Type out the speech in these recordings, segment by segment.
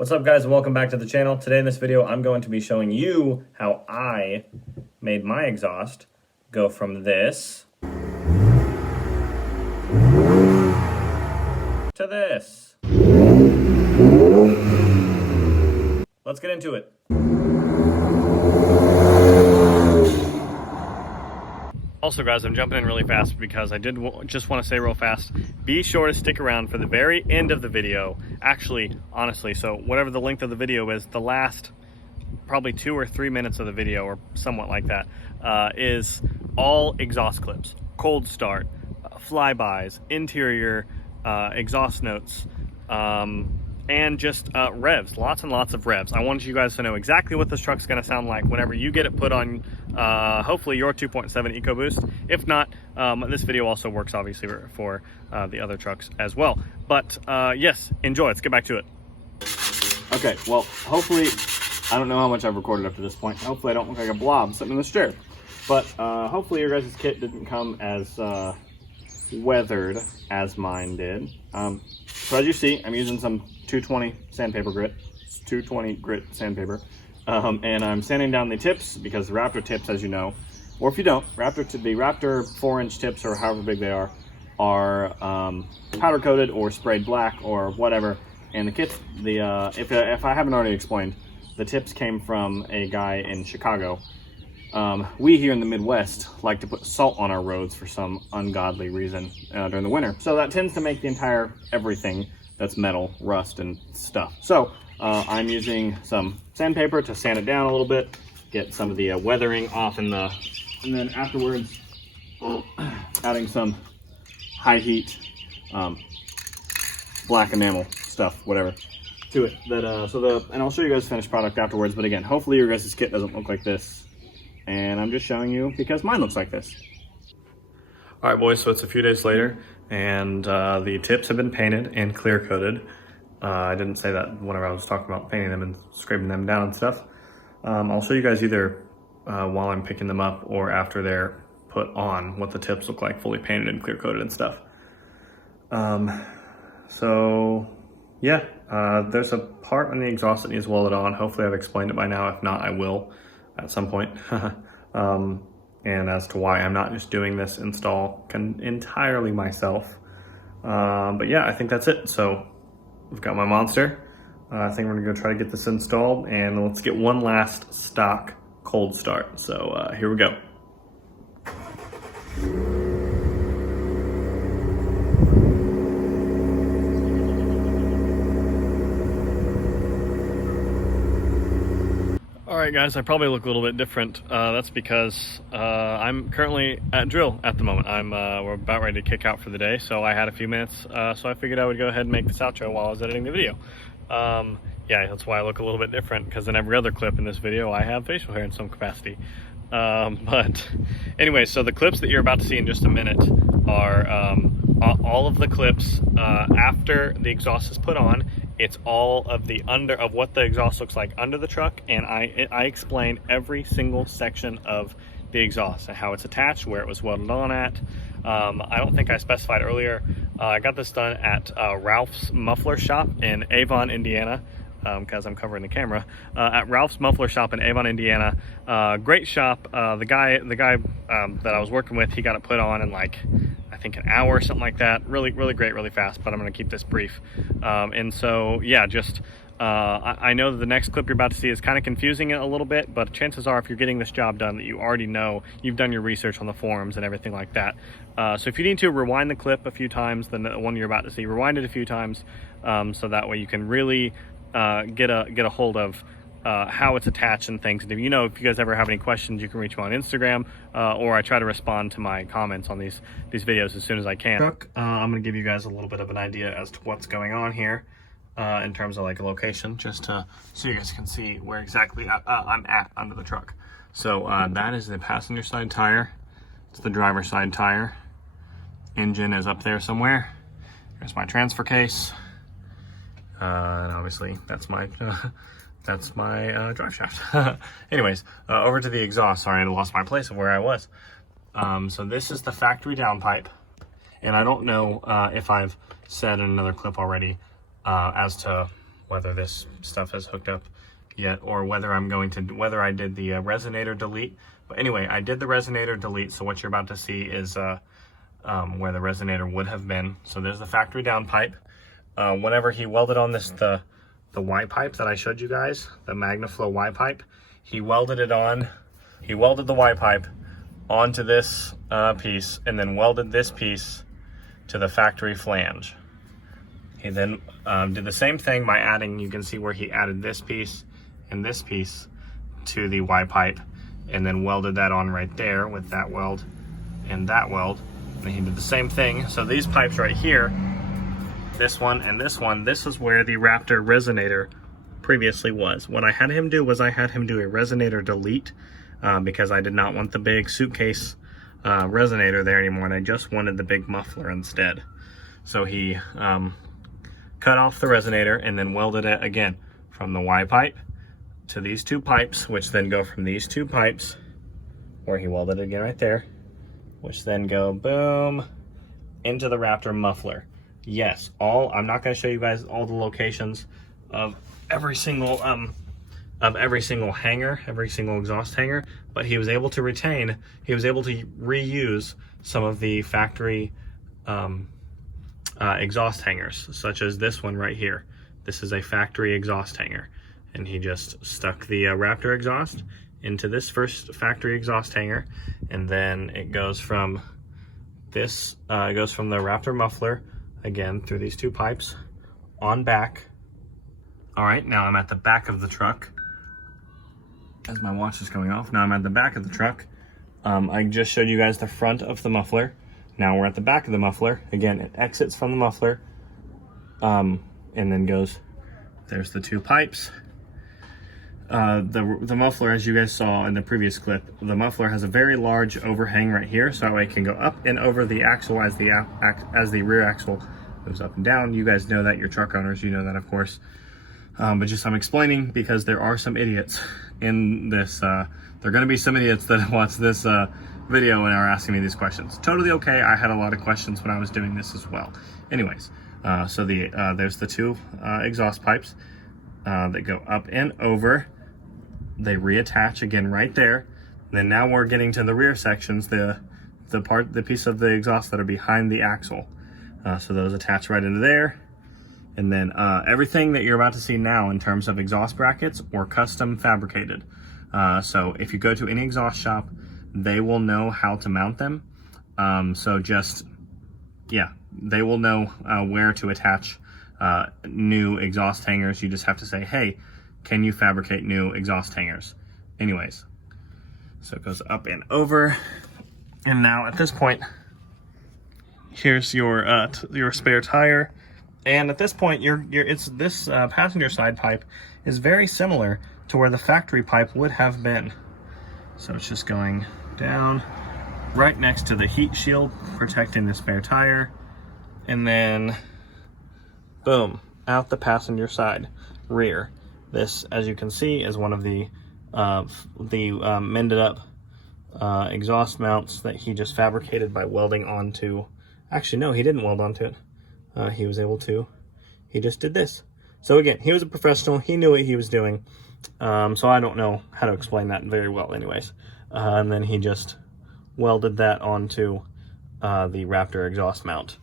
What's up, guys, and welcome back to the channel. Today in this video, I'm going to be showing you how I made my exhaust go from this to this. Let's get into it. Also, guys, I'm jumping in really fast because I just want to say real fast, be sure to stick around for the very end of the video. Actually, honestly, so whatever the length of the video is, the last probably 2 or 3 minutes of the video, or somewhat like that, is all exhaust clips, cold start, flybys, interior, exhaust notes, and just revs, lots and lots of revs. I wanted you guys to know exactly what this truck's gonna sound like whenever you get it put on hopefully your 2.7 EcoBoost. If not, this video also works obviously for the other trucks as well. But yes, enjoy. Let's get back to it. Okay, well, hopefully, I don't know how much I've recorded up to this point. Hopefully I don't look like a blob sitting in this chair. But hopefully your guys' kit didn't come as weathered as mine did. So as you see, I'm using some 220 sandpaper grit, 220 grit sandpaper, and I'm sanding down the tips because the Raptor tips, as you know, or if you don't, the Raptor 4-inch tips, or however big they are powder coated or sprayed black or whatever. And the kits, if I haven't already explained, the tips came from a guy in Chicago. We here in the Midwest like to put salt on our roads for some ungodly reason during the winter. So that tends to make the entire everything that's metal rust and stuff. So I'm using some sandpaper to sand it down a little bit, get some of the weathering off and then afterwards adding some high heat black enamel stuff, whatever, to it. And I'll show you guys the finished product afterwards. But again, hopefully your guys' kit doesn't look like this. And I'm just showing you because mine looks like this. All right, boys, so it's a few days later, and the tips have been painted and clear coated. I didn't say that whenever I was talking about painting them and scraping them down and stuff. I'll show you guys either while I'm picking them up or after they're put on what the tips look like fully painted and clear coated and stuff. So yeah, there's a part on the exhaust that needs welded on. Hopefully I've explained it by now. If not, I will at some point. And as to why I'm not just doing this install entirely myself. But yeah, I think that's it. So we've got my monster. I think we're gonna go try to get this installed, and let's get one last stock cold start. So here we go. Alright guys, I probably look a little bit different. That's because I'm currently at drill at the moment. We're about ready to kick out for the day, so I had a few minutes, so I figured I would go ahead and make this outro while I was editing the video. Yeah, that's why I look a little bit different, because in every other clip in this video I have facial hair in some capacity. But anyway, so the clips that you're about to see in just a minute are all of the clips after the exhaust is put on. It's all of the of what the exhaust looks like under the truck, and I explain every single section of the exhaust and how it's attached, where it was welded on at. I don't think I specified earlier. I got this done at Ralph's Muffler Shop in Avon, Indiana, because I'm covering the camera. At Ralph's Muffler Shop in Avon, Indiana. Great shop. The guy that I was working with, he got it put on in like, I think an hour or something like that. Really great, really fast, but I'm gonna keep this brief. And so yeah, just I know that the next clip you're about to see is kind of confusing it a little bit, but chances are if you're getting this job done that you already know, you've done your research on the forums and everything like that. So if you need to rewind the clip a few times, then the one you're about to see, rewind it a few times, so that way you can really get a hold of how it's attached and things. And if you guys ever have any questions, you can reach me on Instagram, or I try to respond to my comments on these videos as soon as I can. I'm gonna give you guys a little bit of an idea as to what's going on here in terms of like a location, just so you guys can see where exactly I'm at under the truck. So that is the passenger side tire. It's the driver's side tire. Engine is up there somewhere. There's my transfer case. And obviously that's my drive shaft. Anyways, over to the exhaust. Sorry, I lost my place of where I was. So this is the factory downpipe. And I don't know if I've said in another clip already as to whether this stuff is hooked up yet, or whether I did the resonator delete. But anyway, I did the resonator delete, so what you're about to see is where the resonator would have been. So there's the factory down pipe. Whenever he welded on this, the Y pipe that I showed you guys, the MagnaFlow Y pipe, he welded it on. He welded the Y pipe onto this piece, and then welded this piece to the factory flange. He then did the same thing by adding, you can see where he added this piece and this piece to the Y pipe, and then welded that on right there with that weld and that weld. And he did the same thing. So these pipes right here, this one and this one, this is where the Raptor resonator previously was. What I had him do was I had him do a resonator delete because I did not want the big suitcase resonator there anymore, and I just wanted the big muffler instead. So he cut off the resonator and then welded it again from the Y pipe to these two pipes, which then go from these two pipes, where he welded it again right there, which then go boom into the Raptor muffler. Yes, I'm not going to show you guys all the locations of every single hanger, every single exhaust hanger, but he was able to reuse some of the factory exhaust hangers, such as this one right here. This is a factory exhaust hanger, and he just stuck the Raptor exhaust into this first factory exhaust hanger, and then it goes from this, it goes from the Raptor muffler again through these two pipes on back. All right, now I'm at the back of the truck. As my watch is going off, now I'm at the back of the truck. I just showed you guys the front of the muffler. Now we're at the back of the muffler. Again, it exits from the muffler, and then goes, there's the two pipes. The muffler, as you guys saw in the previous clip, the muffler has a very large overhang right here, so that way it can go up and over the axle as the rear axle moves up and down. You guys know that, you're truck owners, you know that, of course. But just I'm explaining because there are some idiots in this. There are going to be some idiots that watch this video and are asking me these questions. Totally okay. I had a lot of questions when I was doing this as well. Anyways, so there's the two exhaust pipes that go up and over. They reattach again right there. Then now we're getting to the rear sections, the piece of the exhaust that are behind the axle. So those attach right into there. And then everything that you're about to see now in terms of exhaust brackets were custom fabricated. So if you go to any exhaust shop, they will know how to mount them. So just, yeah, they will know where to attach new exhaust hangers. You just have to say, hey, can you fabricate new exhaust hangers? Anyways, so it goes up and over. And now at this point, here's your spare tire. And at this point, this passenger side pipe is very similar to where the factory pipe would have been. So it's just going down right next to the heat shield protecting the spare tire, and then boom, out the passenger side rear. This, as you can see, is one of the mended up exhaust mounts that he just fabricated by welding onto. Actually, no, he didn't weld onto it. He was able to. He just did this. So again, he was a professional. He knew what he was doing. So I don't know how to explain that very well anyways. And then he just welded that onto the Raptor exhaust mount.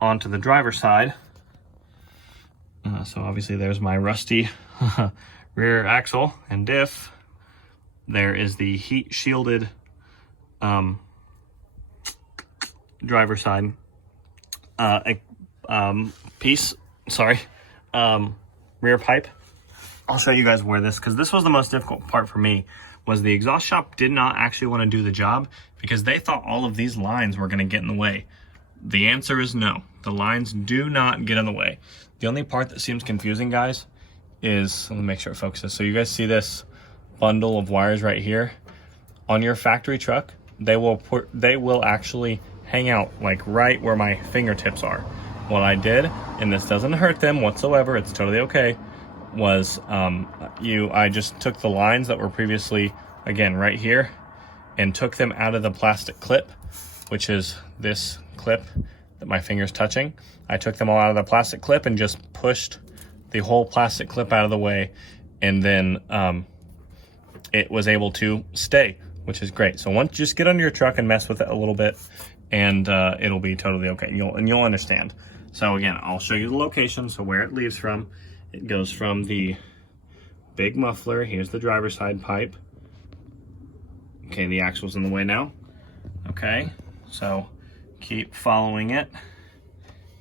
Onto the driver's side. So obviously there's my rusty rear axle and diff. There is the heat shielded driver's side piece, rear pipe. I'll show you guys where this, because this was the most difficult part for me, was the exhaust shop did not actually want to do the job because they thought all of these lines were going to get in the way. The answer is no. The lines do not get in the way. The only part that seems confusing, guys, is, let me make sure it focuses. So you guys see this bundle of wires right here? On your factory truck, they will actually hang out like right where my fingertips are. What I did, and this doesn't hurt them whatsoever, it's totally okay, was I just took the lines that were previously, again, right here, and took them out of the plastic clip, which is this clip that my finger's touching. I took them all out of the plastic clip and just pushed the whole plastic clip out of the way, and then it was able to stay, which is great. So once you just get under your truck and mess with it a little bit, and it'll be totally okay. You'll understand. So again, I'll show you the location. So where it leaves from, it goes from the big muffler. Here's the driver's side pipe. Okay, the axle's in the way now. Okay, so keep following it.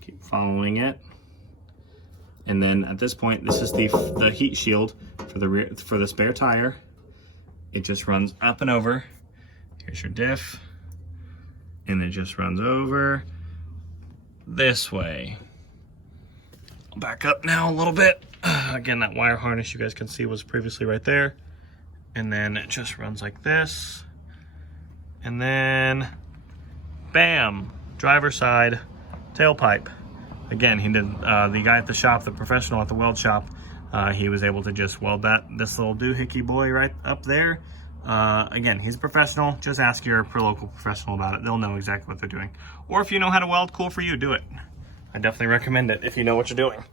Keep following it. And then at this point, this is the heat shield for the rear, for the spare tire. It just runs up and over. Here's your diff. And it just runs over this way. I'll back up now a little bit. Again, that wire harness you guys can see was previously right there. And then it just runs like this. And then, bam, driver's side tailpipe. Again, he did, the guy at the shop, the professional at the weld shop, he was able to just weld this little doohickey boy right up there. Again, he's a professional. Just ask your local professional about it. They'll know exactly what they're doing. Or if you know how to weld, cool for you, do it. I definitely recommend it if you know what you're doing.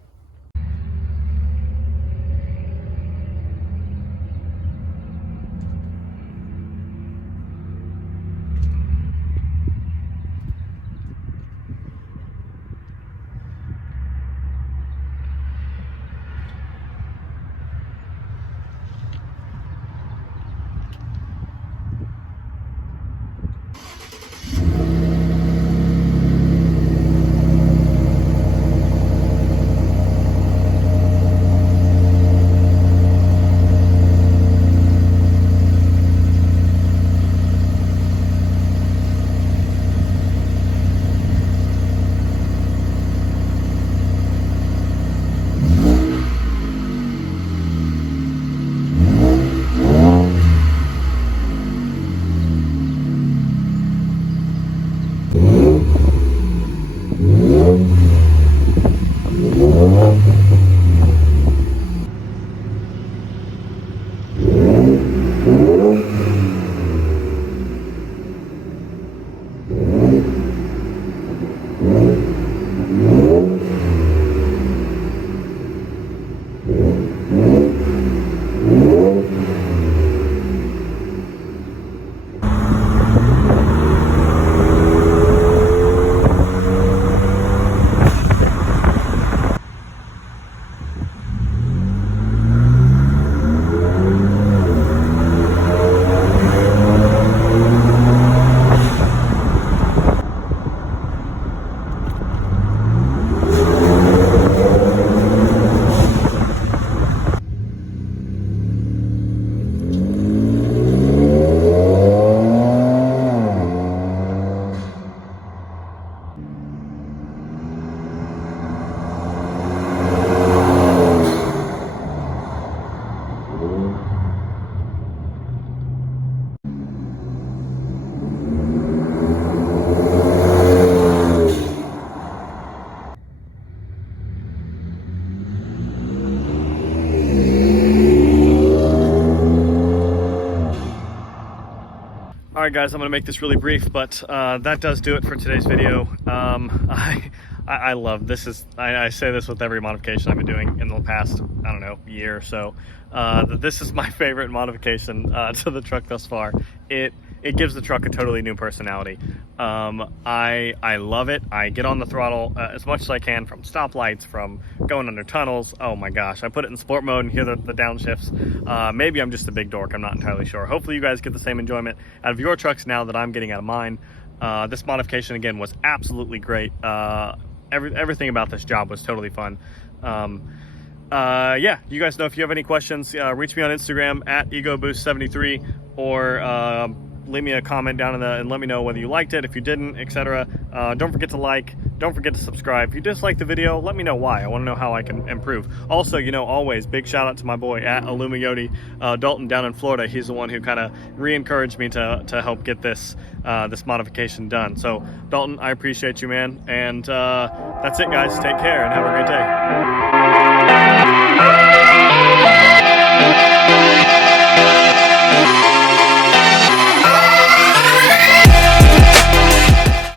Alright guys, I'm going to make this really brief, but that does do it for today's video. I love this. I say this with every modification I've been doing in the past, I don't know, year or so. This is my favorite modification to the truck thus far. It gives the truck a totally new personality. I love it. I get on the throttle as much as I can from stoplights, from going under tunnels. Oh my gosh, I put it in sport mode and hear the downshifts. Maybe I'm just a big dork, I'm not entirely sure. Hopefully you guys get the same enjoyment out of your trucks now that I'm getting out of mine. This modification again was absolutely great. Everything about this job was totally fun. Yeah, you guys know if you have any questions, reach me on Instagram at EgoBoost73 or leave me a comment down and let me know whether you liked it, if you didn't, etc. Don't forget to like, don't forget to subscribe. If you dislike the video, let me know why. I want to know how I can improve. Also, you know, always big shout out to my boy at Illumiyoti, Dalton down in Florida. He's the one who kind of re-encouraged me to help get this this modification done. So Dalton, I appreciate you, man. And that's it, guys. Take care and have a great day.